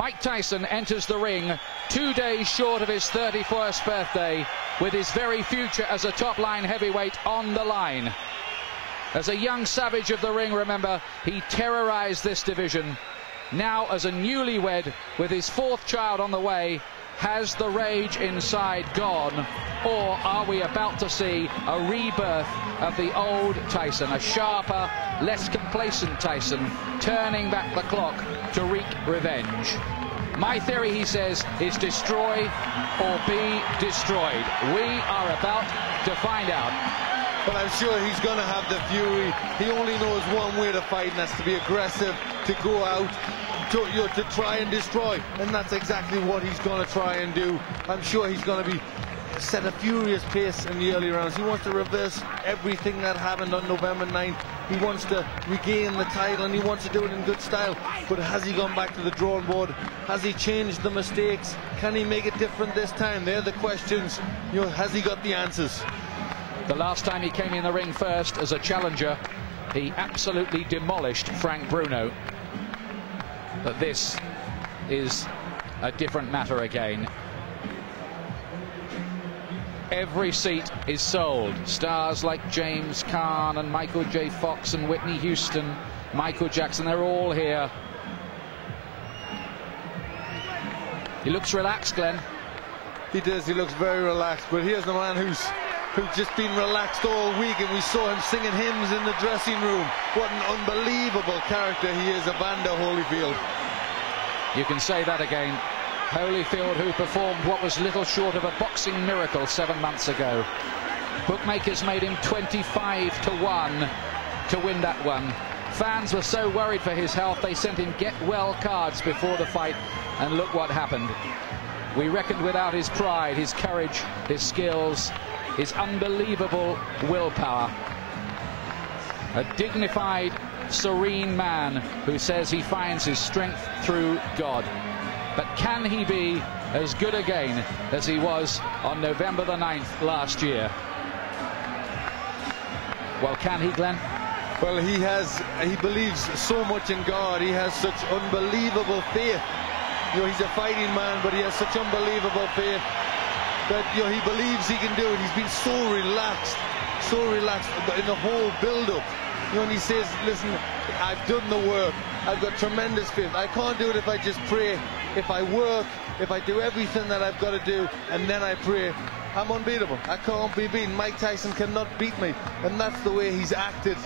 Mike Tyson enters the ring 2 days short of his 31st birthday, with his very future as a top-line heavyweight on the line. As a young savage of the ring, remember, he terrorized this division. Now, as a newlywed with his fourth child on the way, has the rage inside gone, or are we about to see a rebirth of the old Tyson, a sharper, less complacent Tyson, turning back the clock to wreak revenge? My theory, he says, is destroy or be destroyed. We are about to find out. But I'm sure he's going to have the fury. He only knows one way to fight, and that's to be aggressive, to go out, to try and destroy. And that's exactly what he's going to try and do. I'm sure he's going to be set a furious pace in the early rounds. He wants to reverse everything that happened on November 9th. He wants to regain the title, and he wants to do it in good style. But has he gone back to the drawing board? Has he changed the mistakes? Can he make it different this time? They're the questions. You know, has he got the answers? The last time he came in the ring first as a challenger, he absolutely demolished Frank Bruno. But this is a different matter again. Every seat is sold. Stars like James Caan and Michael J. Fox and Whitney Houston, Michael Jackson, they're all here. He looks relaxed, Glenn. He does, he looks very relaxed, but here's the man who's just been relaxed all week, and we saw him singing hymns in the dressing room. What an unbelievable character he is, Evander Holyfield. You can say that again. Holyfield, who performed what was little short of a boxing miracle 7 months ago. Bookmakers made him 25-1 to win that one. Fans were so worried for his health, they sent him get-well cards before the fight, and look what happened. We reckoned without his pride, his courage, his skills, his unbelievable willpower. A dignified, serene man who says he finds his strength through God. But can he be as good again as he was on November the 9th last year? Well, can he, Glenn? Well, he believes so much in God. He has such unbelievable faith. You know, he's a fighting man, but he has such unbelievable faith that, you know, he believes he can do it. He's been so relaxed in the whole build-up. You know, and he says, listen, I've done the work. I've got tremendous faith. I can't do it if I just pray. If I work, if I do everything that I've got to do, and then I pray, I'm unbeatable. I can't be beaten. Mike Tyson cannot beat me. And that's the way he's acted.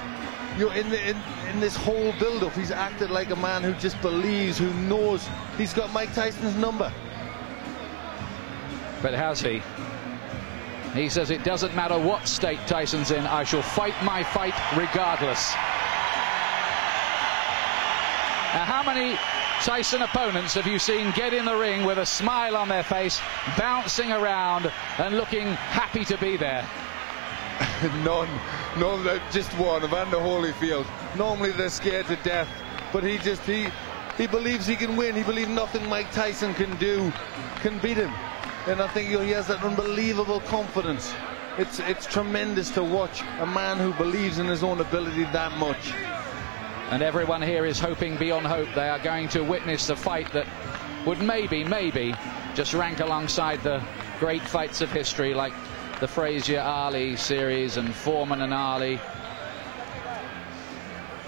You know, in this whole build-up, he's acted like a man who just believes, who knows he's got Mike Tyson's number. But has he? He says it doesn't matter what state Tyson's in, I shall fight my fight regardless. Now, how many Tyson opponents have you seen get in the ring with a smile on their face, bouncing around and looking happy to be there? None, just one, Evander Holyfield. Normally they're scared to death, but he believes he can win. He believes nothing Mike Tyson can do can beat him. And I think, you know, he has that unbelievable confidence. It's tremendous to watch a man who believes in his own ability that much. And everyone here is hoping beyond hope. They are going to witness a fight that would maybe just rank alongside the great fights of history, like the Frazier-Ali series and Foreman and Ali.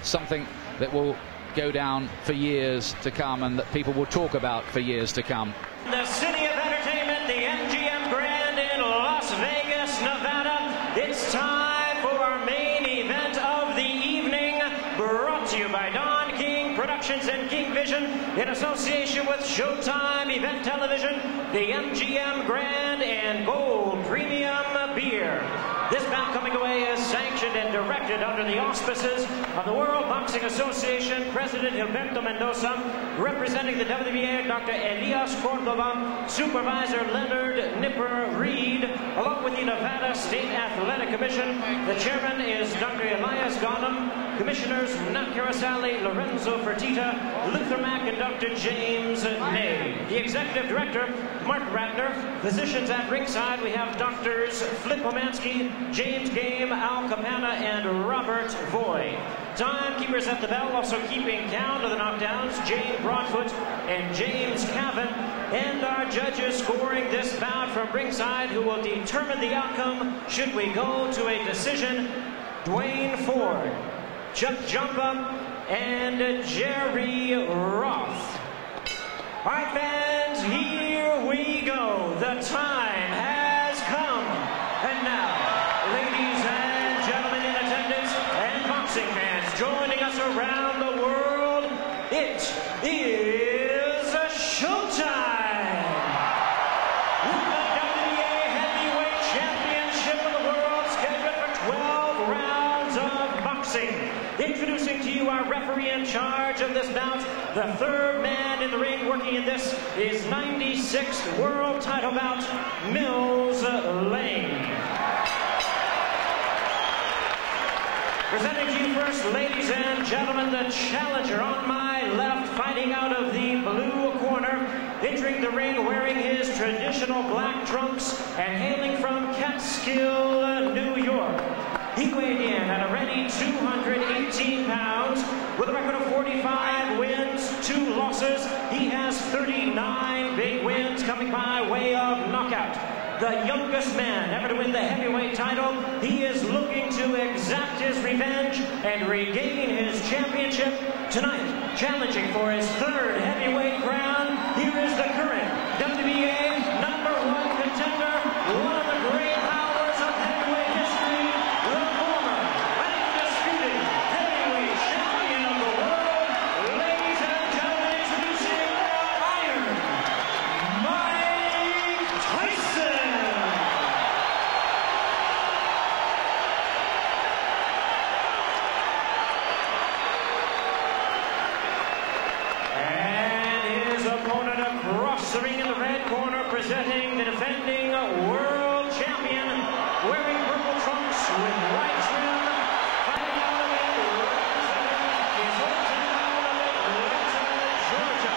Something that will go down for years to come, and that people will talk about for years to come. The city of entertainment, the MGM Grand in Las Vegas, Nevada. It's time for our main event of the evening, brought to you by Don King Productions and King Vision in association with Showtime Event Television, the MGM Grand and Gold Premium Beer. This bout coming away is sanctioned and directed under the auspices of the World Boxing Association, President Gilberto Mendoza, representing the WBA, Dr. Elias Cordova, Supervisor Leonard Nipper Reed, along with the Nevada State Athletic Commission. The chairman is Dr. Elias Ghanem, Commissioners Nat Carasali, Lorenzo Fertitta, Luther Mack, and Dr. James Ney. The Executive Director, Mark Ratner. Physicians at ringside, we have Doctors Flip Pomansky, James Game, Al Capana, and Robert Voy. Timekeepers at the bell, also keeping count of the knockdowns, Jane Broadfoot and James Cavan. And our judges scoring this bout from ringside, who will determine the outcome should we go to a decision, Dwayne Ford, Chuck Jumpa, and Jerry Roth. All right, fans, here we go. The time has come. And now, ladies and gentlemen in attendance and boxing fans joining us around the world, it is showtime. With the WBA Heavyweight Championship of the world scheduled for 12 rounds of boxing. Introducing to you our referee in charge of this bout, the third man in the ring working in this is 96th world title bout, Mills Lane. Presenting to you first, ladies and gentlemen, the challenger on my left, fighting out of the blue corner, entering the ring wearing his traditional black trunks and hailing from Catskill, New York. He weighed in at a ready 218 pounds with a record of 45 wins, 2 losses. He has 39 big wins coming by way of knockout. The youngest man ever to win the heavyweight title. He is looking to exact his revenge and regain his championship tonight. Challenging for his third heavyweight crown, here is the current WBA #1 contender, one of the great powers of heavyweight history, the former undisputed heavyweight champion of the world. Ladies and gentlemen, introducing Iron Mike Tyson. The ring in the red corner, presenting the defending world champion, wearing purple trunks with white trim, fighting out of his hometown of Atlanta, Georgia.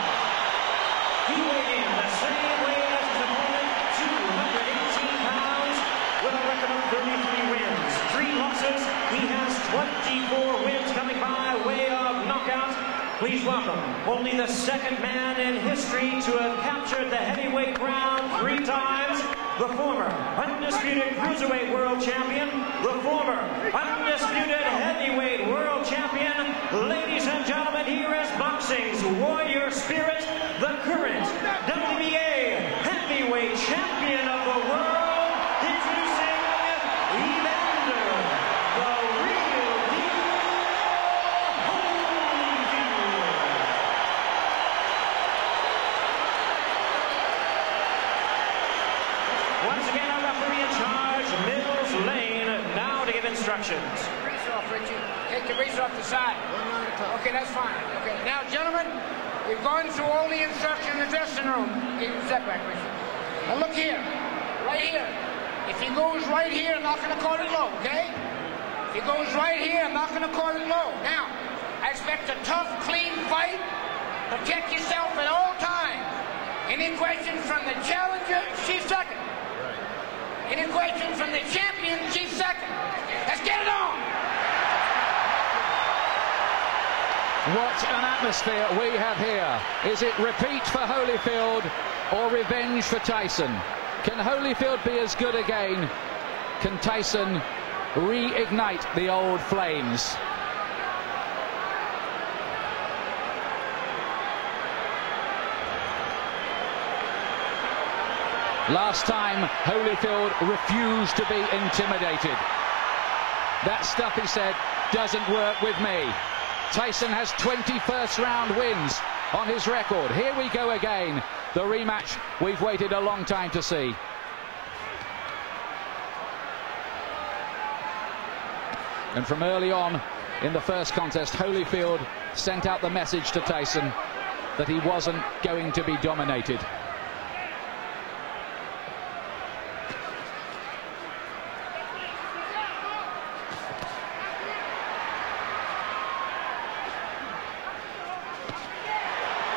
He weighed in the same weight as his opponent, 218 pounds, with a record of 33 wins, 3 losses. He has 24 wins coming by way of knockout. Please welcome only the second man in history to have captured the heavyweight crown 3 times, the former undisputed cruiserweight world champion, the former undisputed heavyweight world champion. Ladies and gentlemen, here is boxing's warrior spirit, the current WBA heavyweight champion of the world, introducing Evander, the real deal. Once again, our referee in charge, Mills Lane, now to give instructions. Grease off, Richie. Take the grease off the side. Okay, that's fine. Okay, now, gentlemen, we've gone through all the instructions in the dressing room. Okay, step back, Richie. Now, look here. Right here. If he goes right here, I'm not going to call it low, okay? If he goes right here, I'm not going to call it low. Now, I expect a tough, clean fight. Protect yourself at all times. Any questions from the challenger, she's second. Any questions from the champion, she's second. Let's get it on! What an atmosphere we have here. Is it repeat for Holyfield or revenge for Tyson? Can Holyfield be as good again? Can Tyson reignite the old flames? Last time, Holyfield refused to be intimidated. That stuff, he said, doesn't work with me. Tyson has 20 first-round wins on his record. Here we go again. The rematch we've waited a long time to see. And from early on in the first contest, Holyfield sent out the message to Tyson that he wasn't going to be dominated.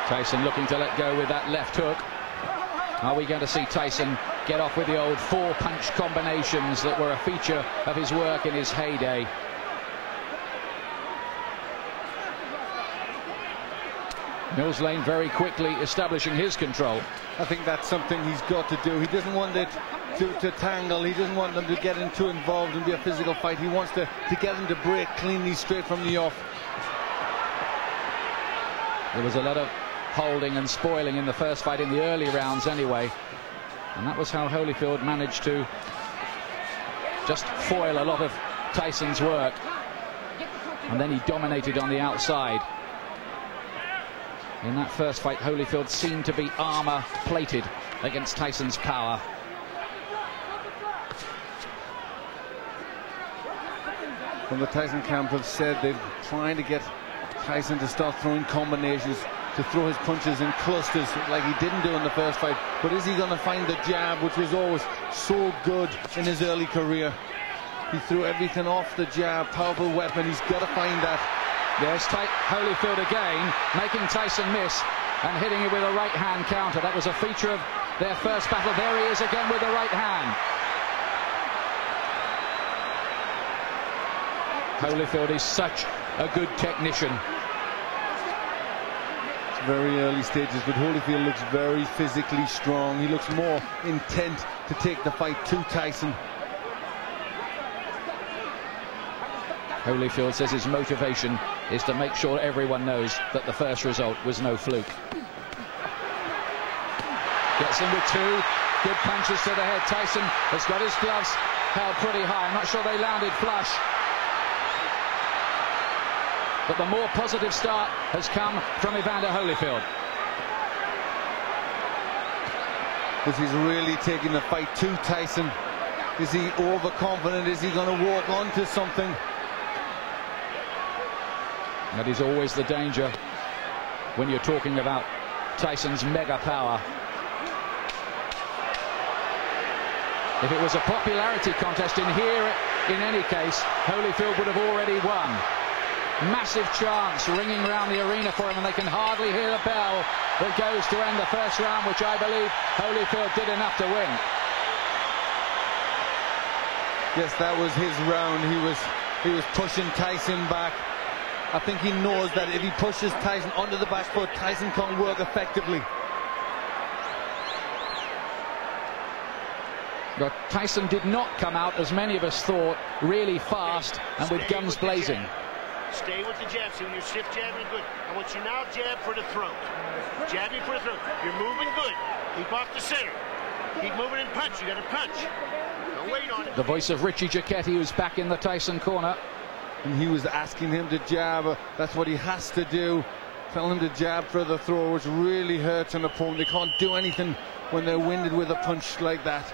Tyson looking to let go with that left hook. Are we going to see Tyson get off with the old four-punch combinations that were a feature of his work in his heyday. Mills Lane very quickly establishing his control. I think that's something he's got to do. He doesn't want it to tangle. He doesn't want them to get too involved and be a physical fight. He wants to get them to break cleanly straight from the off. There was a lot of holding and spoiling in the first fight in the early rounds anyway. And that was how Holyfield managed to just foil a lot of Tyson's work. And then he dominated on the outside. In that first fight, Holyfield seemed to be armor-plated against Tyson's power. From the Tyson camp have said they're trying to get Tyson to start throwing combinations, to throw his punches in clusters like he didn't do in the first fight. But is he going to find the jab, which was always so good in his early career? He threw everything off the jab, powerful weapon. He's got to find that. Yes, Holyfield again, making Tyson miss and hitting it with a right-hand counter. That was a feature of their first battle. There he is again with the right hand. Holyfield is such a good technician. It's very early stages, but Holyfield looks very physically strong. He looks more intent to take the fight to Tyson. Holyfield says his motivation is to make sure everyone knows that the first result was no fluke. Gets in with two good punches to the head. Tyson has got his gloves held pretty high. I'm not sure they landed flush. But the more positive start has come from Evander Holyfield. Because he's really taking the fight to Tyson. Is he overconfident? Is he going to walk onto something? That is always the danger when you're talking about Tyson's mega power. If it was a popularity contest in here, in any case, Holyfield would have already won. Massive chants ringing around the arena for him, and they can hardly hear the bell that goes to end the first round, which I believe Holyfield did enough to win. Yes, that was his round. He was pushing Tyson back. I think he knows that if he pushes Tyson onto the back foot, Tyson can't work effectively. But Tyson did not come out, as many of us thought, really fast and with guns blazing. Stay with the jab. See, when you're stiff jabbing good. I want you now jab for the throat. Jabbing for the throat. You're moving good. Keep off the center. Keep moving and punch. You got to punch. Don't wait on it. The voice of Richie Giacchetti, who's back in the Tyson corner. And he was asking him to jab. That's what he has to do. Tell him to jab for the throw, which really hurts an opponent. They can't do anything when they're winded with a punch like that.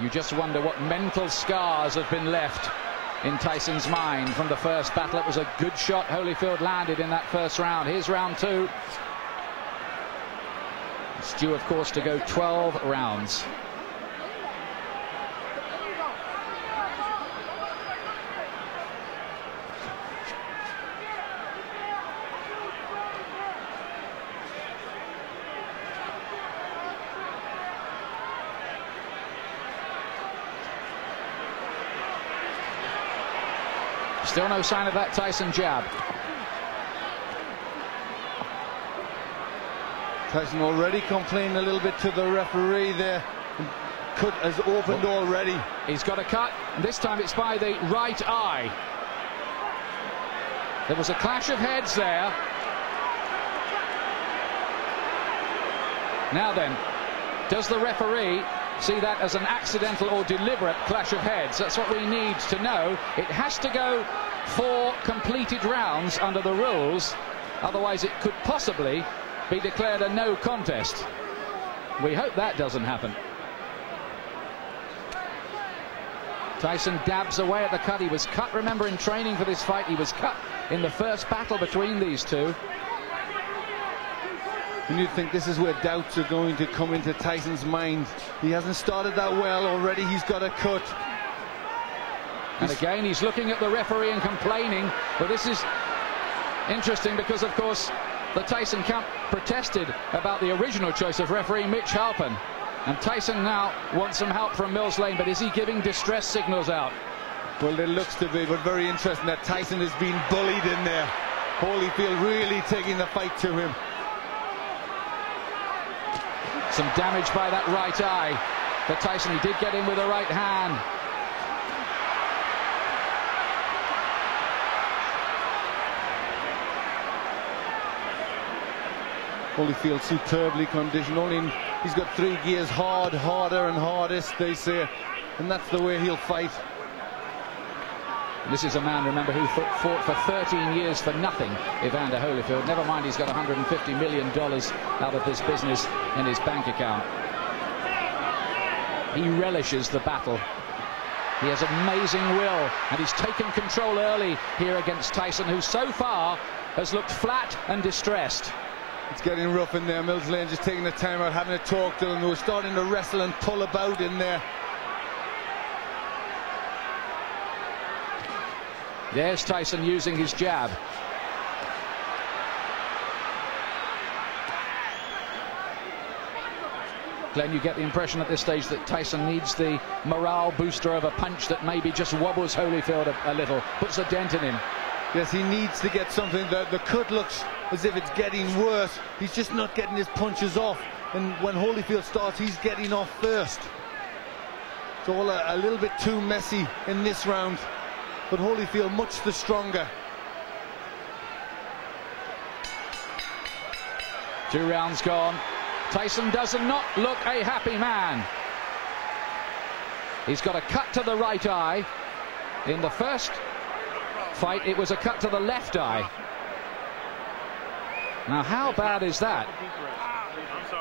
You just wonder what mental scars have been left in Tyson's mind from the first battle. It was a good shot Holyfield landed in that first round. Here's round two. It's due, of course, to go 12 rounds. Still no sign of that Tyson jab. Tyson already complaining a little bit to the referee there. Cut has opened already. He's got a cut, and this time it's by the right eye. There was a clash of heads there. Now then, does the referee see that as an accidental or deliberate clash of heads? That's what we need to know. It has to go 4 completed rounds under the rules, otherwise it could possibly be declared a no contest. We hope that doesn't happen. Tyson dabs away at the cut. He was cut, remember, in training for this fight. He was cut in the first battle between these two. And you'd think this is where doubts are going to come into Tyson's mind. He hasn't started that well already. He's got a cut. And again, he's looking at the referee and complaining. But this is interesting because, of course, the Tyson camp protested about the original choice of referee Mitch Halpin. And Tyson now wants some help from Mills Lane, but is he giving distress signals out? Well, it looks to be, but very interesting that Tyson is being bullied in there. Holyfield really taking the fight to him. Some damage by that right eye. But Tyson, he did get in with a right hand. Holyfield superbly conditioned. He's got 3 gears: hard, harder and hardest, they say. And that's the way he'll fight. This is a man, remember, who fought for 13 years for nothing, Evander Holyfield. Never mind, he's got $150 million out of this business in his bank account. He relishes the battle. He has amazing will, and he's taken control early here against Tyson, who so far has looked flat and distressed. It's getting rough in there. Mills Lane just taking the time out, having a talk to him. They were starting to wrestle and pull about in there. There's Tyson using his jab. Glenn, you get the impression at this stage that Tyson needs the morale booster of a punch that maybe just wobbles Holyfield a little, puts a dent in him. Yes, he needs to get something. The cut looks as if it's getting worse. He's just not getting his punches off. And when Holyfield starts, he's getting off first. It's all a little bit too messy in this round. But Holyfield much the stronger. 2 rounds gone. Tyson does not look a happy man. He's got a cut to the right eye. In the first fight, it was a cut to the left eye. Now, how bad is that?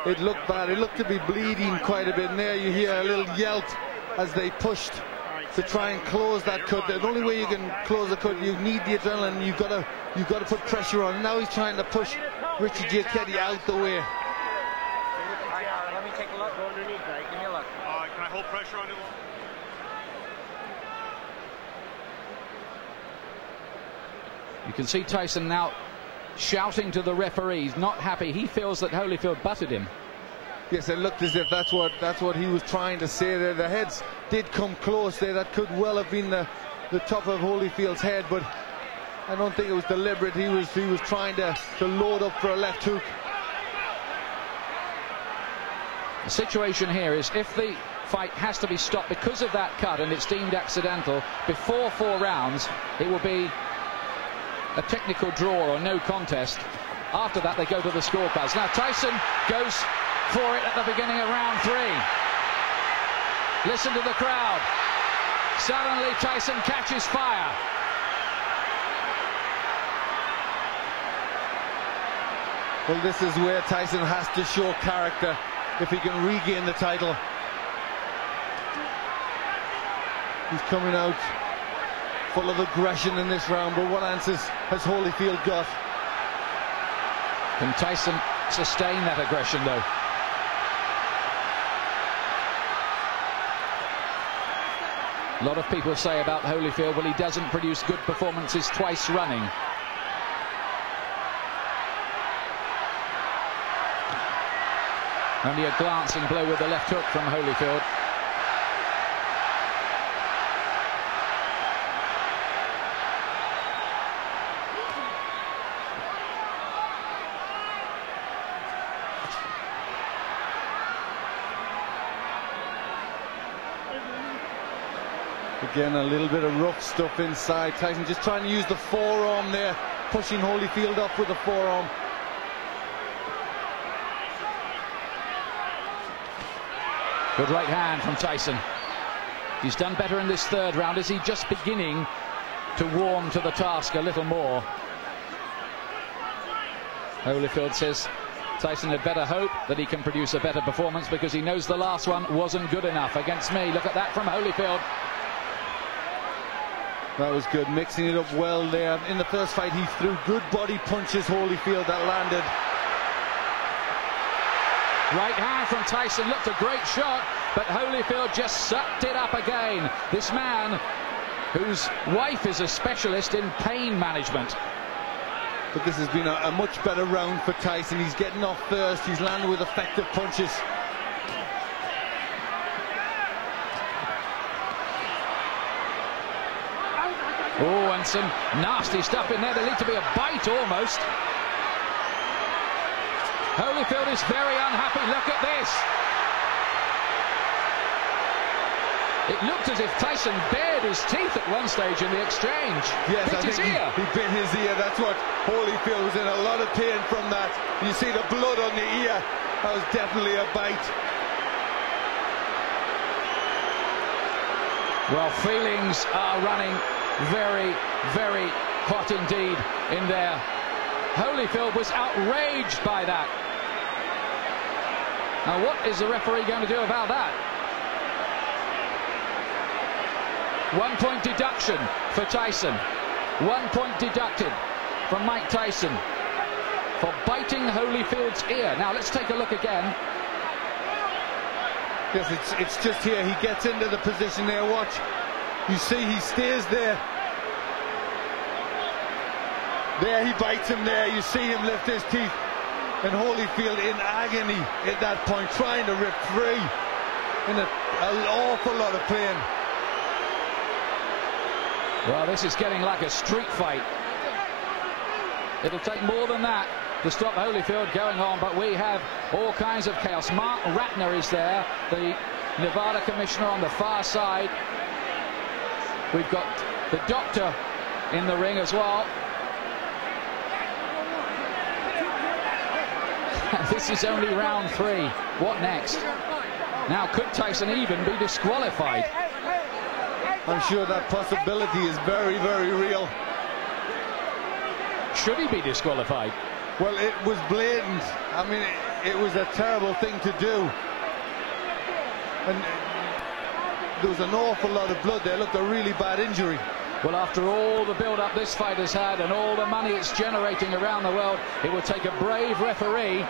It looked bad. It looked to be bleeding quite a bit. And there you hear a little yelp as they pushed to try and close that cut. The only way you can close the cut, you need the adrenaline. You've got to put pressure on. Now he's trying to push Richie Giacchetti out the way. Let me take a look. Go underneath, right? Give me a look. Can I hold pressure on him? You can see Tyson now shouting to the referee. He's not happy. He feels that Holyfield butted him. Yes, it looked as if that's what he was trying to say there. The heads did come close there. That could well have been the top of Holyfield's head, but I don't think it was deliberate. He was trying to load up for a left hook. The situation here is if the fight has to be stopped because of that cut and it's deemed accidental before 4 rounds, it will be a technical draw or no contest. After that, they go to the scorecards. Now, Tyson goes for it at the beginning of round 3. Listen to the crowd. Suddenly, Tyson catches fire. Well, this is where Tyson has to show character if he can regain the title. He's coming out full of aggression in this round, but what answers has Holyfield got? Can Tyson sustain that aggression, though? A lot of people say about Holyfield, well, he doesn't produce good performances twice running. Only a glancing blow with the left hook from Holyfield. Again, a little bit of rough stuff inside. Tyson just trying to use the forearm there, pushing Holyfield up with the forearm. Good right hand from Tyson. He's done better in this 3rd round. Is he just beginning to warm to the task a little more? Holyfield says Tyson had better hope that he can produce a better performance because he knows the last one wasn't good enough against me. Look at that from Holyfield. That was good, mixing it up well there. In the first fight, he threw good body punches, Holyfield, that landed. Right hand from Tyson, looked a great shot, but Holyfield just sucked it up again. This man, whose wife is a specialist in pain management, But this has been a much better round for Tyson. He's getting off first. He's landing with effective punches. Oh, and some nasty stuff in there. There needs to be a bite almost. Holyfield is very unhappy. Look at this. It looked as if Tyson bared his teeth at one stage in the exchange. Yes, bit I think he bit his ear. That's what Holyfield was in a lot of pain from that. You see the blood on the ear. That was definitely a bite. Well, feelings are running very, very hot indeed in there. Holyfield was outraged by that. Now, what is the referee going to do about that? 1 point deduction for Tyson. 1 point deducted from Mike Tyson for biting Holyfield's ear. Now, let's take a look again. Yes, it's just here. He gets into the position there. Watch. You see he stays there. There he bites him there. You see him lift his teeth. And Holyfield in agony at that point, trying to rip free. In an awful lot of pain. Well, this is getting like a street fight. It'll take more than that to stop Holyfield going on, but we have all kinds of chaos. Mark Ratner is there, the Nevada commissioner on the far side. We've got the doctor in the ring as well. This is only round 3. What next? Now, could Tyson even be disqualified? I'm sure that possibility is very, very real. Should he be disqualified? Well, it was blatant. I mean, it was a terrible thing to do. And there was an awful lot of blood there. Looked a really bad injury. Well, after all the build-up this fight has had and all the money it's generating around the world, it will take a brave referee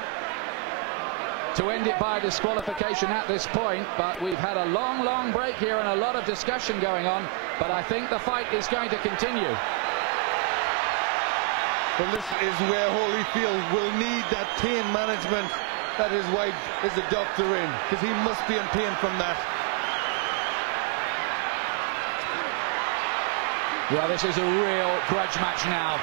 to end it by disqualification at this point. But we've had a long, long break here and a lot of discussion going on. But I think the fight is going to continue. Well, this is where Holyfield will need that pain management that his wife is a doctor in, because he must be in pain from that. Well, this is a real grudge match now.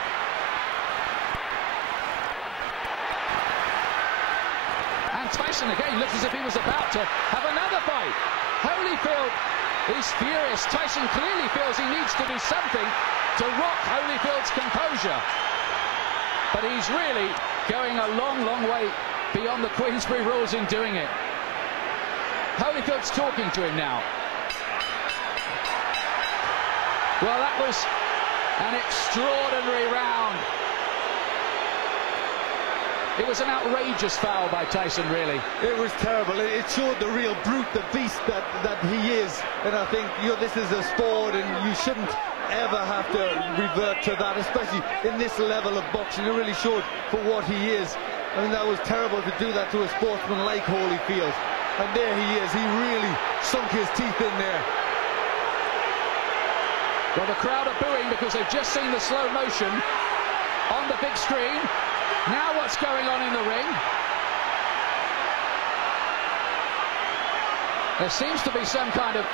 And Tyson again looks as if he was about to have another fight. Holyfield is furious. Tyson clearly feels he needs to do something to rock Holyfield's composure. But he's really going a long, long way beyond the Queensberry rules in doing it. Holyfield's talking to him now. Well, that was an extraordinary round. It was an outrageous foul by Tyson, really. It was terrible. It showed the real brute, the beast that he is. And I think, you know, this is a sport and you shouldn't ever have to revert to that, especially in this level of boxing. It really showed for what he is. I mean, that was terrible to do that to a sportsman like Holyfield. And there he is. He really sunk his teeth in there. Well, the crowd are booing because they've just seen the slow motion on the big screen. Now what's going on in the ring? There seems to be some kind of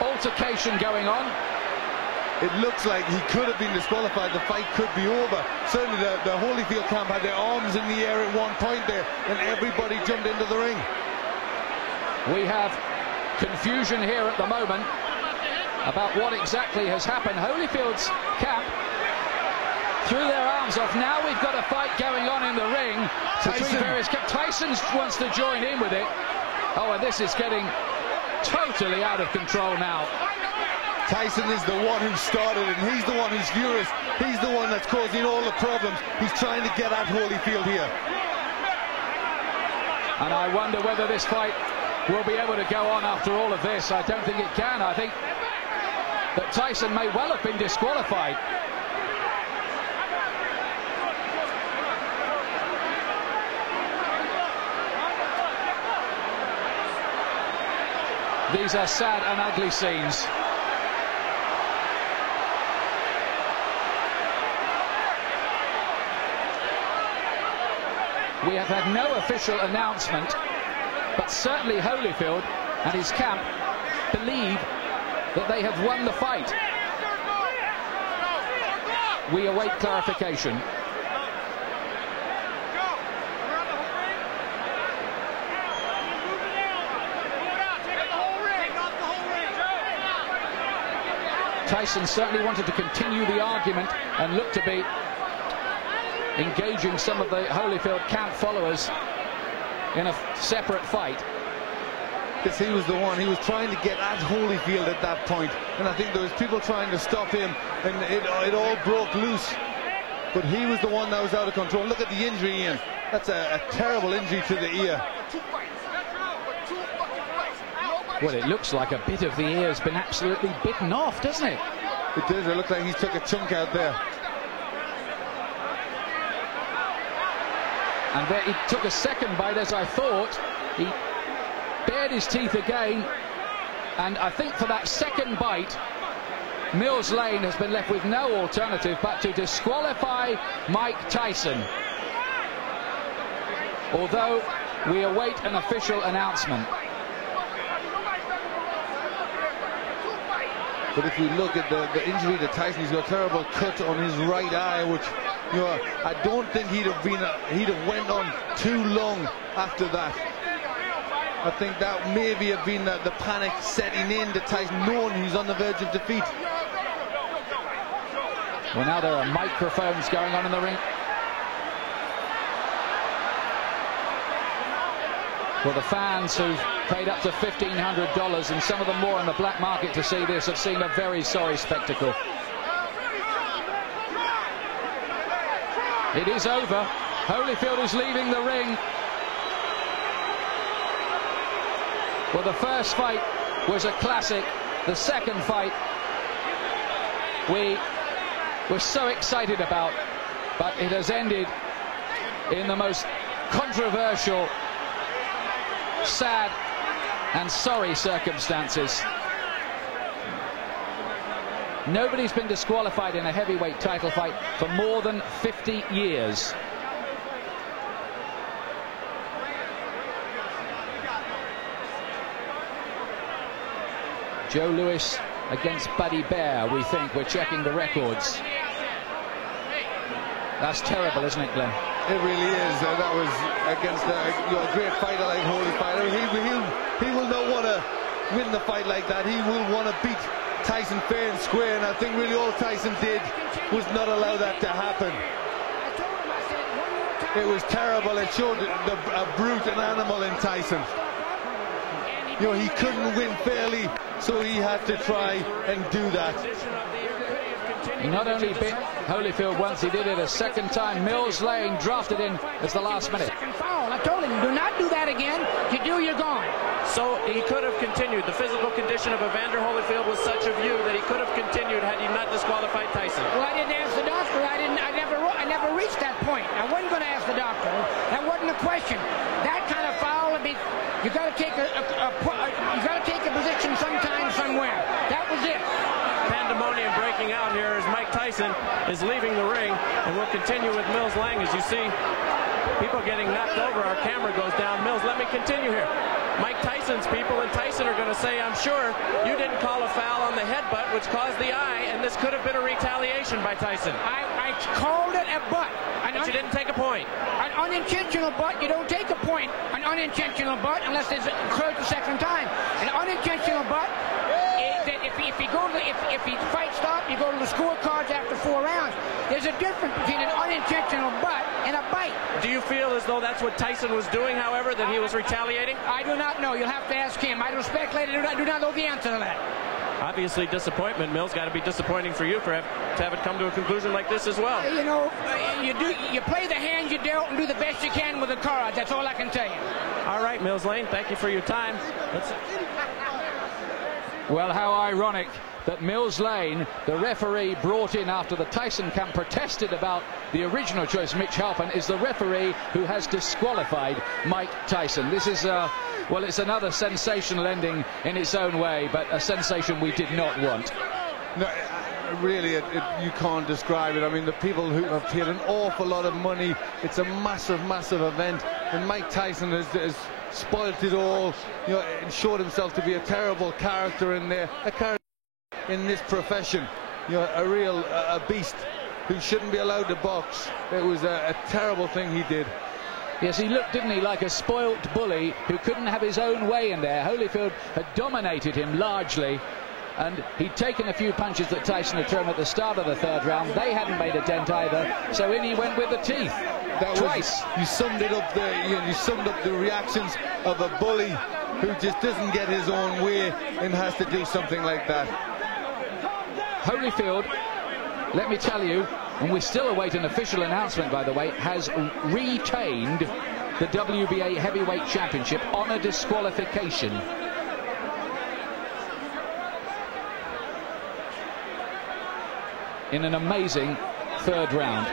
altercation going on. It looks like he could have been disqualified. The fight could be over. Certainly the Holyfield camp had their arms in the air at one point there, and everybody jumped into the ring. We have confusion here at the moment about what exactly has happened. Holyfield's camp threw their arms off. Now we've got a fight going on in the ring between various camps. Tyson wants to join in with it. Oh, and this is getting totally out of control now. Tyson is the one who started it, and he's the one who's furious. He's the one that's causing all the problems. He's trying to get at Holyfield here. And I wonder whether this fight will be able to go on after all of this. I don't think it can. I think that Tyson may well have been disqualified. These are sad and ugly scenes. We have had no official announcement, but certainly Holyfield and his camp believe that they have won the fight. We await clarification. Tyson certainly wanted to continue the argument and looked to be engaging some of the Holyfield camp followers in a separate fight. Yes, he was the one. He was trying to get at Holyfield at that point, and I think there was people trying to stop him, and it all broke loose. But he was the one that was out of control. Look at the injury, Ian. That's a terrible injury to the ear. Well, it looks like a bit of the ear has been absolutely bitten off, doesn't it? It does. It looks like he took a chunk out there. And there he took a second bite, as I thought. He bared his teeth again, and I think for that second bite, Mills Lane has been left with no alternative but to disqualify Mike Tyson. Although we await an official announcement. But if you look at the injury to Tyson, he's got a terrible cut on his right eye, which, you know, I don't think he'd have went on too long after that. I think that maybe have been the panic setting in to Tyson, knowing he's on the verge of defeat. Well, now there are microphones going on in the ring. Well, the fans who've paid up to $1,500 and some of them more on the black market to see this have seen a very sorry spectacle. It is over. Holyfield is leaving the ring. Well, the first fight was a classic. The second fight we were so excited about, but it has ended in the most controversial, sad and sorry circumstances. Nobody's been disqualified in a heavyweight title fight for more than 50 years. Joe Louis against Buddy Bear, we think. We're checking the records. That's terrible, isn't it, Glenn? It really is. That was against a great fighter like Holyfield. He will not want to win the fight like that. He will want to beat Tyson fair and square, and I think really all Tyson did was not allow that to happen. It was terrible. It showed a brute, an animal in Tyson. You know, he couldn't win fairly, so he had to try and do that. He not only bit Holyfield once, he did it a second time. Mills Lane drafted in as the last minute. Second foul. I told him, do not do that again. You do, you're gone. So he could have continued. The physical condition of Evander Holyfield was such a view that he could have continued had he not disqualified Tyson. Well, I didn't ask the doctor. I never reached that point. I wasn't going to ask the doctor. That wasn't a question. That kind of foul, you got to take a position sometime, somewhere. That was it. Pandemonium breaking out here as Mike Tyson is leaving the ring, and we'll continue with Mills Lane. As you see people getting knocked over, our camera goes down. Mills, let me continue here. Mike Tyson's people and Tyson are going to say, I'm sure you didn't call a foul on the headbutt, which caused the eye, and this could have been a retaliation by Tyson. I called it a butt. But you didn't take a point. An unintentional butt, you don't take a point. An unintentional butt, unless it's occurred the second time. An unintentional butt, if he fight stop, you go to the scorecards after 4 rounds. There's a difference between an unintentional butt and a bite. Do you feel as though that's what Tyson was doing, however, that he was retaliating? I do not know. You'll have to ask him. I don't speculate. I do not know the answer to that. Obviously disappointment. Mills, got to be disappointing for you to have it come to a conclusion like this as well. You know, you play the hand you dealt and do the best you can with the cards. That's all I can tell you. All right, Mills Lane, thank you for your time. Well, how ironic that Mills Lane, the referee brought in after the Tyson camp protested about the original choice, Mitch Halpin, is the referee who has disqualified Mike Tyson. This is, well, it's another sensational ending in its own way, but a sensation we did not want. No, really, you can't describe it. I mean, the people who have paid an awful lot of money. It's a massive, massive event, and Mike Tyson has spoilt it all. You know, and showed himself to be a terrible character in there, a character in this profession. You know, a real beast who shouldn't be allowed to box. It was a terrible thing he did. Yes, he looked, didn't he, like a spoilt bully who couldn't have his own way in there. Holyfield had dominated him largely, and he'd taken a few punches that Tyson had thrown at the start of the third round. They hadn't made a dent either, so in he went with the teeth. That twice. You summed it up there. You summed up the reactions of a bully who just doesn't get his own way and has to do something like that. Holyfield, let me tell you, and we still await an official announcement, by the way, has retained the WBA Heavyweight Championship on a disqualification. In an amazing third round.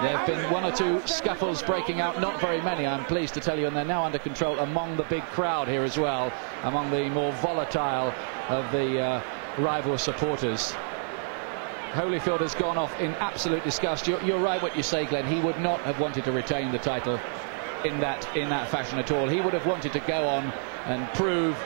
There have been one or two scuffles breaking out, not very many, I'm pleased to tell you, and they're now under control among the big crowd here as well, among the more volatile of the rival supporters. Holyfield has gone off in absolute disgust. You're right what you say, Glenn. He would not have wanted to retain the title in that fashion at all. He would have wanted to go on and prove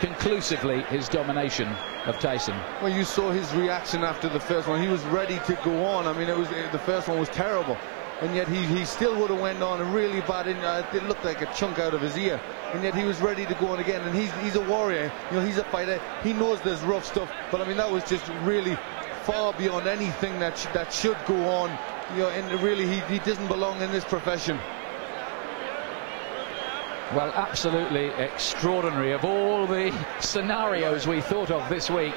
conclusively his domination of Tyson. Well, you saw his reaction after the first one. He was ready to go on. I mean, the first one was terrible, and yet he still would have went on and really bad. It looked like a chunk out of his ear, and yet he was ready to go on again. And he's a warrior. You know, he's a fighter. He knows there's rough stuff, but I mean, that was just really far beyond anything that should go on. You know, and really, he doesn't belong in this profession. Well, absolutely extraordinary. Of all the scenarios we thought of this week.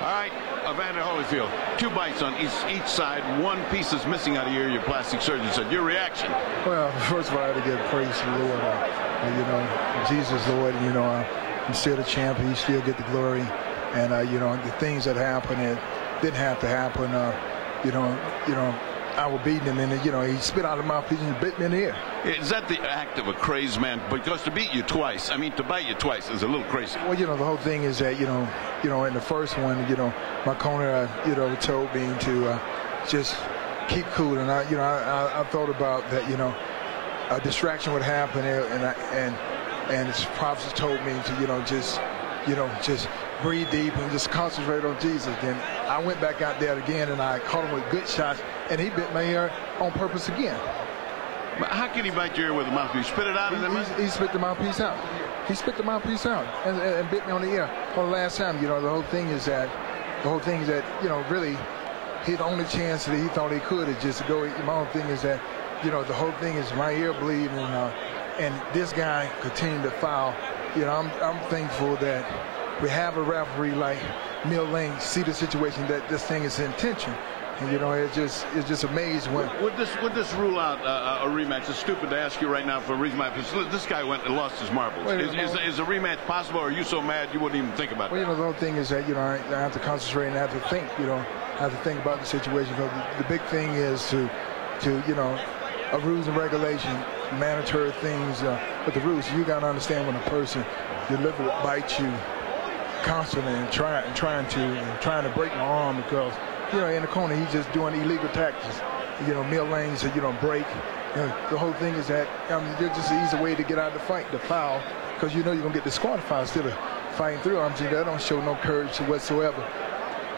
All right, Evander Holyfield, 2 bites on each side. 1 piece is missing out of your plastic surgeon said. Your reaction? Well, first of all, I had to give praise to the Lord. You know, Jesus, Lord, you know, he's still the champion. He still get the glory. And, you know, the things that happened, it didn't have to happen. You know, I was beating him, and, you know, he spit out of my mouthpiece and bit me in the ear. Is that the act of a crazed man? Because to beat you twice, I mean, to bite you twice is a little crazy. Well, you know, the whole thing is that, you know, in the first one, you know, my corner, you know, told me to just keep cool. And I thought about that, you know, a distraction would happen, and his prophets told me to, you know, just breathe deep and just concentrate on Jesus. Then I went back out there again, and I caught him with good shots, and he bit my ear on purpose again. But how can he bite your ear with a mouthpiece? Spit it out in the mouth? He spit the mouthpiece out. He spit the mouthpiece out and bit me on the ear. Well, the last time, you know, the whole thing is that, you know, really, the only chance that he thought he could is just to go. My whole thing is that, you know, the whole thing is my ear bleeding, and this guy continued to foul. You know, I'm thankful that we have a referee like Neil Lang see the situation that this thing is intention. And, you know, it's just amazed when. Would this rule out a rematch? It's stupid to ask you right now for a rematch. This guy went and lost his marbles. Is a rematch possible, or are you so mad you wouldn't even think about it? Well, you know, the whole thing is that, you know, I have to concentrate and I have to think, you know, I have to think about the situation. Because the big thing is to you know, a rules and regulation, mandatory things. But the rules, you got to understand when a person deliberately bites you constantly and trying to break my arm because, you know, in the corner he's just doing illegal tactics. You know, Neil Lang said, you don't break. You know, the whole thing is that there's just an easy way to get out of the fight, the foul, because you know you're gonna get disqualified instead of fighting through. I'm saying that don't show no courage whatsoever.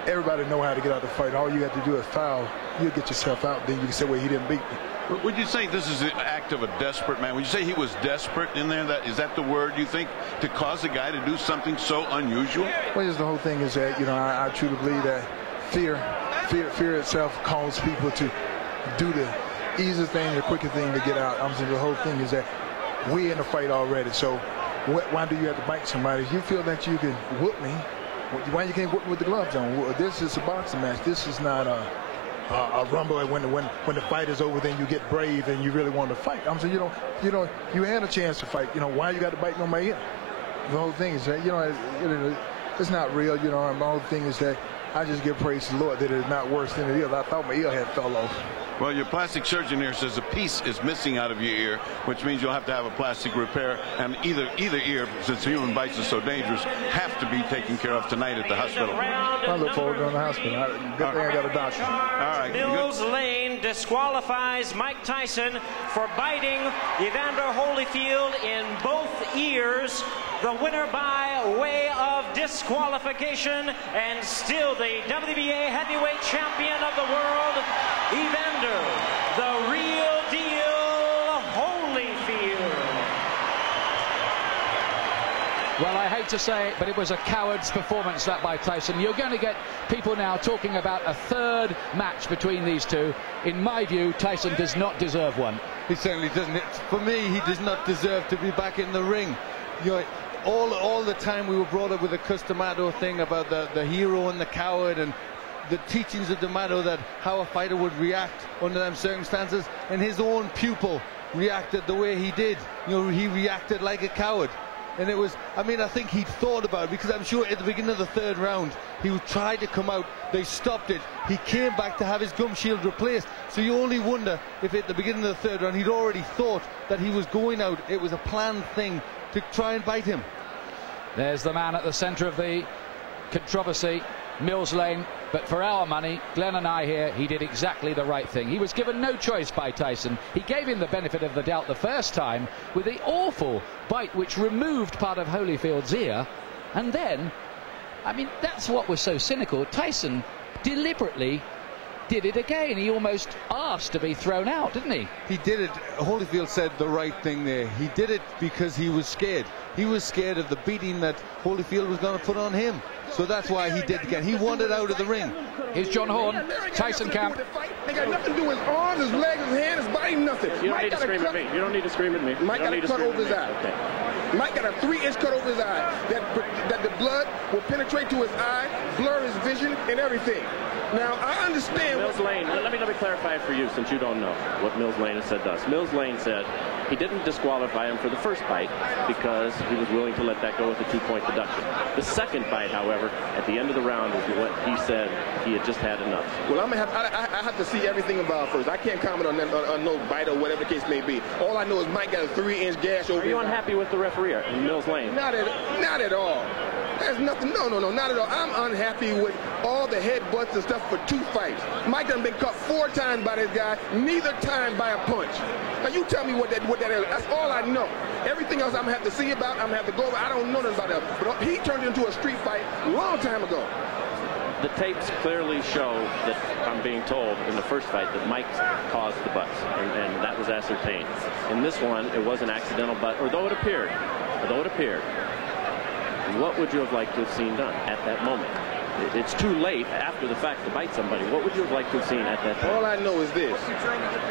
Everybody know how to get out of the fight. All you have to do is foul. You'll get yourself out. Then you can say, well, he didn't beat me. Would you say this is the act of a desperate man? Would you say he was desperate in there? Is that the word you think, to cause a guy to do something so unusual? Well, the whole thing is that, you know, I truly believe that fear itself causes people to do the easiest thing, the quicker thing to get out. I'm saying the whole thing is that we're in the fight already. So why do you have to bite somebody? If you feel that you can whoop me, why you can't whoop me with the gloves on? This is a boxing match. This is not a rumble. When the fight is over, then you get brave and you really want to fight. I'm saying, you had a chance to fight. You know, why you got to bite on my ear? The whole thing is that, you know, it's not real. You know, my whole thing is that I just give praise to the Lord that it's not worse than it is. I thought my ear had fell off. Well, your plastic surgeon here says a piece is missing out of your ear, which means you'll have to have a plastic repair. And either ear, since human bites are so dangerous, have to be taken care of tonight at the hospital. I look forward to going to the hospital. Good thing I got a doctor. All right. Mills Lane disqualifies Mike Tyson for biting Evander Holyfield in both ears. The winner by way of disqualification, and still the WBA heavyweight champion of the world, Evander, the real deal, Holyfield. Well, I hate to say it, but it was a coward's performance, that by Tyson. You're going to get people now talking about a third match between these two. In my view, Tyson does not deserve one. He certainly doesn't. For me, he does not deserve to be back in the ring. You know, all the time we were brought up with the Cus D'Amato thing about the hero and the coward, and the teachings of D'Amato that how a fighter would react under them circumstances, and his own pupil reacted the way he did. You know, he reacted like a coward. And it was, I mean, I think he'd thought about it, because I'm sure at the beginning of the third round he tried to come out, they stopped it, he came back to have his gum shield replaced. So you only wonder if at the beginning of the third round he'd already thought that he was going out. It was a planned thing to try and bite him. There's the man at the centre of the controversy, Mills Lane. But for our money, Glenn and I here, he did exactly the right thing. He was given no choice by Tyson. He gave him the benefit of the doubt the first time with the awful bite which removed part of Holyfield's ear. And then, I mean, that's what was so cynical. Tyson deliberately did it again. He almost asked to be thrown out, didn't he? He did it. Holyfield said the right thing there. He did it because he was scared. He was scared of the beating that Holyfield was going to put on him. So that's why he did it again. He wanted out of the ring. Here's John Horn, Tyson camp. They got nothing to do with his arms, his legs, his hands, his body, nothing. You don't need to scream at me. You don't need to scream at me. Mike got a cut over his eye. Okay. Mike got a 3-inch cut over his eye. That the blood will penetrate to his eye, blur his vision, and everything. Now, I understand. Mills Lane, let me clarify it for you, since you don't know what Mills Lane has said to us. Mills Lane said he didn't disqualify him for the first bite because he was willing to let that go with a 2-point deduction. The second bite, however, at the end of the round is what he said he had just had enough. Well, I have to see everything about first. I can't comment on no bite or whatever the case may be. All I know is Mike got a 3-inch gash over his eye. Are you unhappy with the referee in Mills Lane? Not at all. There's nothing. No, not at all. I'm unhappy with all the headbutts and stuff for 2 fights. Mike done been cut 4 times by this guy, neither time by a punch. Now you tell me what that is. That's all I know. Everything else I'm gonna have to see about. I'm gonna have to go over. I don't know nothing about that. But he turned it into a street fight a long time ago. The tapes clearly show that, I'm being told, in the first fight that Mike caused the butts, and that was ascertained. In this one, it was an accidental butt, although it appeared. What would you have liked to have seen done at that moment? It's too late after the fact to bite somebody. What would you have liked to have seen at that time? All I know is this.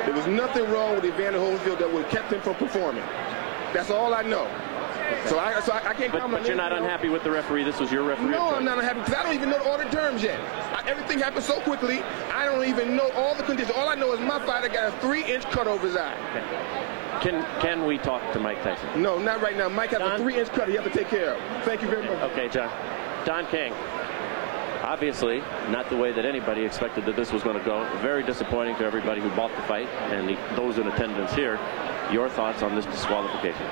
There was nothing wrong with Evander Holyfield that would have kept him from performing. That's all I know. So I can't comment. But you're not unhappy with the referee? This was your referee? No, I'm not unhappy because I don't even know all the terms yet. Everything happened so quickly, I don't even know all the conditions. All I know is my fighter got a 3-inch cut over his eye. Okay. Can we talk to Mike Tyson? No, not right now. Mike has a 3-inch cut he has to take care of. Thank you very much. Okay, John. Don King. Obviously, not the way that anybody expected that this was going to go. Very disappointing to everybody who bought the fight and those in attendance here. Your thoughts on this disqualification?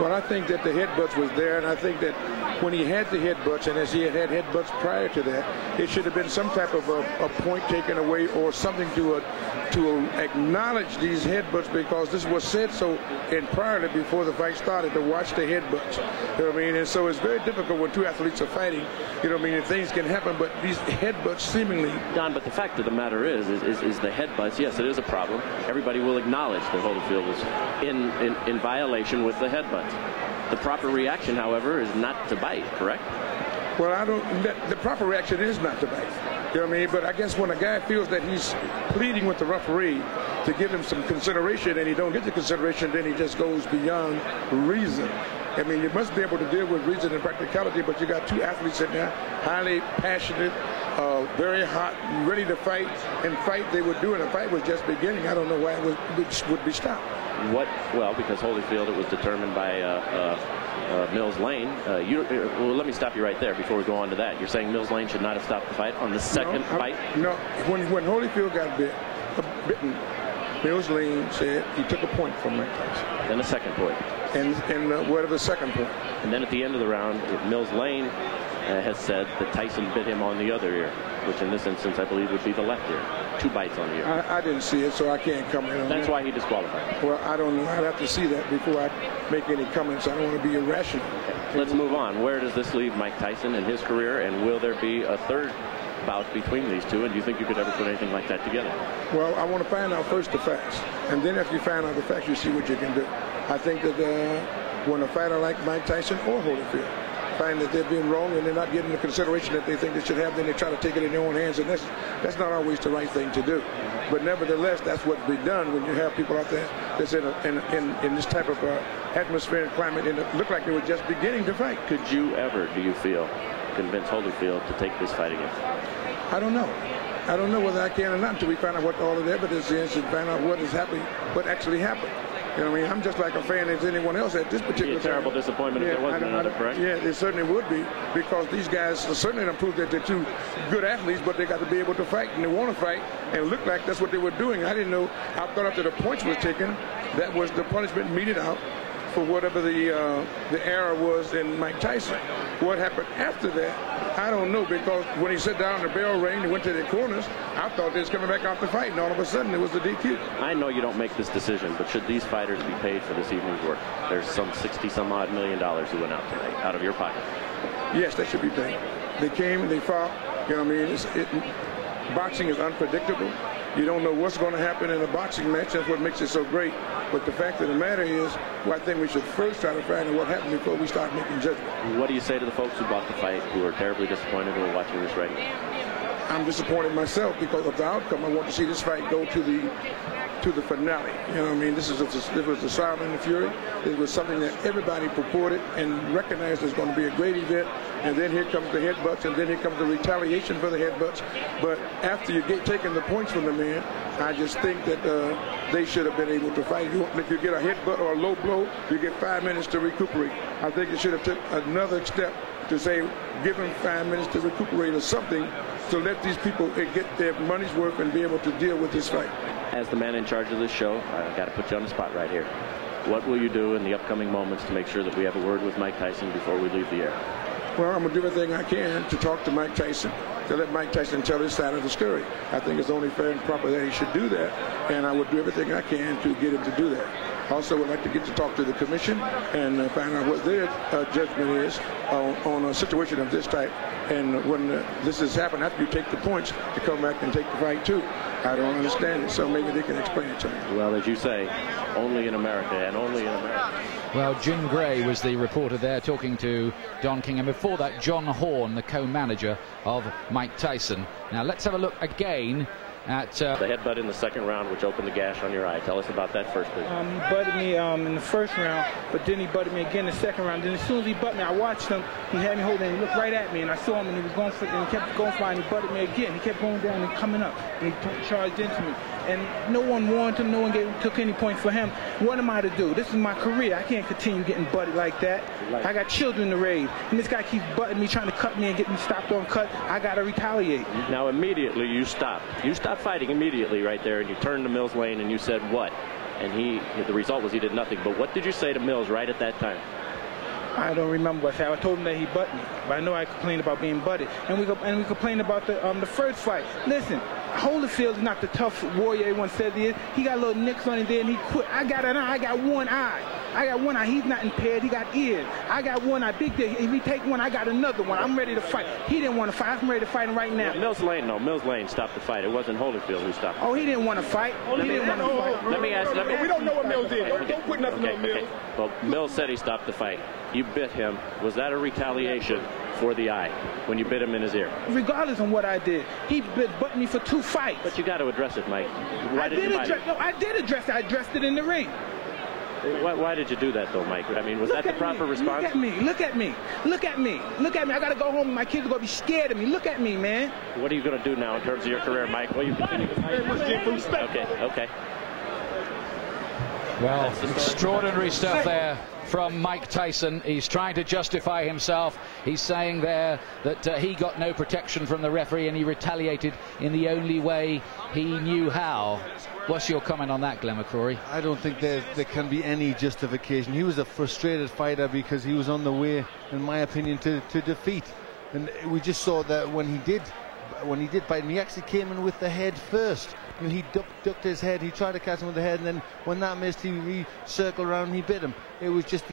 Well, I think that the headbutts was there, and I think that when he had the headbutts, and as he had headbutts prior to that, it should have been some type of a point taken away or something to acknowledge these headbutts, because this was said so prior before the fight started, to watch the headbutts. You know what I mean? And so it's very difficult when 2 athletes are fighting. You know what I mean? And things can happen, but these headbutts seemingly. Don, but the fact of the matter is the headbutts. Yes, it is a problem. Everybody will acknowledge that Holyfield was in violation with the headbutts. The proper reaction, however, is not to bite, correct? Well, the proper reaction is not to bite. You know what I mean? But I guess when a guy feels that he's pleading with the referee to give him some consideration and he don't get the consideration, then he just goes beyond reason. I mean, you must be able to deal with reason and practicality, but you got 2 athletes in there, highly passionate, very hot, ready to fight, and fight they were doing. The fight was just beginning. I don't know why it would be stopped. What? Well, because Holyfield, it was determined by Mills Lane. Well, let me stop you right there before we go on to that. You're saying Mills Lane should not have stopped the fight on the second fight? No. When Holyfield got bitten, Mills Lane said he took a point from Mike Tyson. Then a second point. And what the second point? And then at the end of the round, Mills Lane has said that Tyson bit him on the other ear, which in this instance I believe would be the left ear. 2 bites on the ear. I didn't see it, so I can't comment on that. That's why he disqualified. Well, I don't know. I'd have to see that before I make any comments. I don't want to be irrational. Let's move on. Where does this leave Mike Tyson in his career, and will there be a third bout between these two, and do you think you could ever put anything like that together? Well, I want to find out first the facts, and then if you find out the facts, you see what you can do. I think that when a fighter like Mike Tyson or Holyfield find that they're being wrong and they're not getting the consideration that they think they should have, then they try to take it in their own hands, and that's not always the right thing to do. But nevertheless, that's what's been done when you have people out there that's in this type of atmosphere and climate, and it looked like they were just beginning to fight. Could you ever, do you feel, convince Holyfield to take this fight again? I don't know. I don't know whether I can or not until we find out what all of the evidence is and find out what is happening, what actually happened. You know what I mean? I'm just like a fan as anyone else at this particular time. It'd be a terrible disappointment if there wasn't another, correct? Yeah, it certainly would be, because these guys certainly don't prove that they're two good athletes, but they got to be able to fight, and they want to fight, and it looked like that's what they were doing. I didn't know. I thought after the points was taken, that was the punishment meted out for whatever the error was in Mike Tyson. What happened after that, I don't know, because when he sat down, the bell rang, he went to the corners, I thought they was coming back out the fight, and all of a sudden it was the DQ. I know you don't make this decision, but should these fighters be paid for this evening's work? There's some $60-some-odd million who went out tonight, out of your pocket. Yes, they should be paid. They came and they fought. You know what I mean? Boxing is unpredictable. You don't know what's going to happen in a boxing match. That's what makes it so great. But the fact of the matter is, I think we should first try to find out what happened before we start making judgment. What do you say to the folks who bought the fight, who are terribly disappointed, who are watching this right now? I'm disappointed myself because of the outcome. I want to see this fight go to the finale. You know what I mean? This was the Sound and the Fury. It was something that everybody purported and recognized as going to be a great event. And then here comes the headbutts, and then here comes the retaliation for the headbutts. But after you get taking the points from the man, I just think that they should have been able to fight. If you get a headbutt or a low blow, you get 5 minutes to recuperate. I think it should have took another step to say, give them 5 minutes to recuperate or something, to let these people get their money's worth and be able to deal with this fight. As the man in charge of this show, I've got to put you on the spot right here. What will you do in the upcoming moments to make sure that we have a word with Mike Tyson before we leave the air? Well, I'm going to do everything I can to talk to Mike Tyson, to let Mike Tyson tell his side of the story. I think it's only fair and proper that he should do that, and I would do everything I can to get him to do that. Also, would like to get to talk to the commission and find out what their judgment is on a situation of this type. And when this has happened, after you take the points, to come back and take the fight too. I don't understand it, so maybe they can explain it to me. Well, as you say, only in America, and only in America. Well, Jim Gray was the reporter there talking to Don King, and before that, John Horn, the co-manager of Mike Tyson. Now, let's have a look again at the headbutt in the second round, which opened the gash on your eye. Tell us about that first, please. He butted me in the first round, but then he butted me again in the second round. Then as soon as he butted me, I watched him. He had me holding, and he looked right at me, and I saw him, and he was going for it, and he kept going for it, and he butted me again. He kept going down and coming up, and he charged into me. And no one warned him, no one took any points for him. What am I to do? This is my career. I can't continue getting butted like that. I got children to raise, and this guy keeps butting me, trying to cut me and get me stopped on cut. I got to retaliate. Now, immediately you stopped. You stopped fighting immediately right there, and you turned to Mills Lane, and you said what? And the result was he did nothing. But what did you say to Mills right at that time? I don't remember what I said. I told him that he butted me, but I know I complained about being butted. And we complained about the first fight. Listen, Holyfield is not the tough warrior everyone says he is. He got little nicks on his there, and he quit. I got an eye. I got one eye. I got one eye. He's not impaired. He got ears. I got one eye. Big day. If he take one, I got another one. I'm ready to fight. He didn't want to fight. I'm ready to fight him right now. Well, Mills Lane stopped the fight. It wasn't Holyfield who stopped. Oh, he didn't want to fight. He didn't want to fight. Let me ask. We don't know what Mills did. Don't put nothing on Mills. Well, Mills said he stopped the fight. You bit him. Was that a retaliation for the eye when you bit him in his ear? Regardless of what I did, he butted me for 2 fights. But you got to address it, Mike. I did address it. I addressed it in the ring. Why did you do that, though, Mike? I mean, was that the proper response? Look at me. Look at me. Look at me. Look at me. I got to go home. My kids are going to be scared of me. Look at me, man. What are you going to do now in terms of your career, Mike? Well, you continue to fight. Okay. Well, extraordinary stuff there from Mike Tyson. He's trying to justify himself. He's saying there that he got no protection from the referee and he retaliated in the only way he knew how. What's your comment on that, Glenn McCrory? I don't think there can be any justification. He was a frustrated fighter because he was on the way, in my opinion, to defeat. And we just saw that when he did bite him, he actually came in with the head first. You know, he ducked his head, he tried to catch him with the head, and then when that missed, he circled around and he bit him. It was just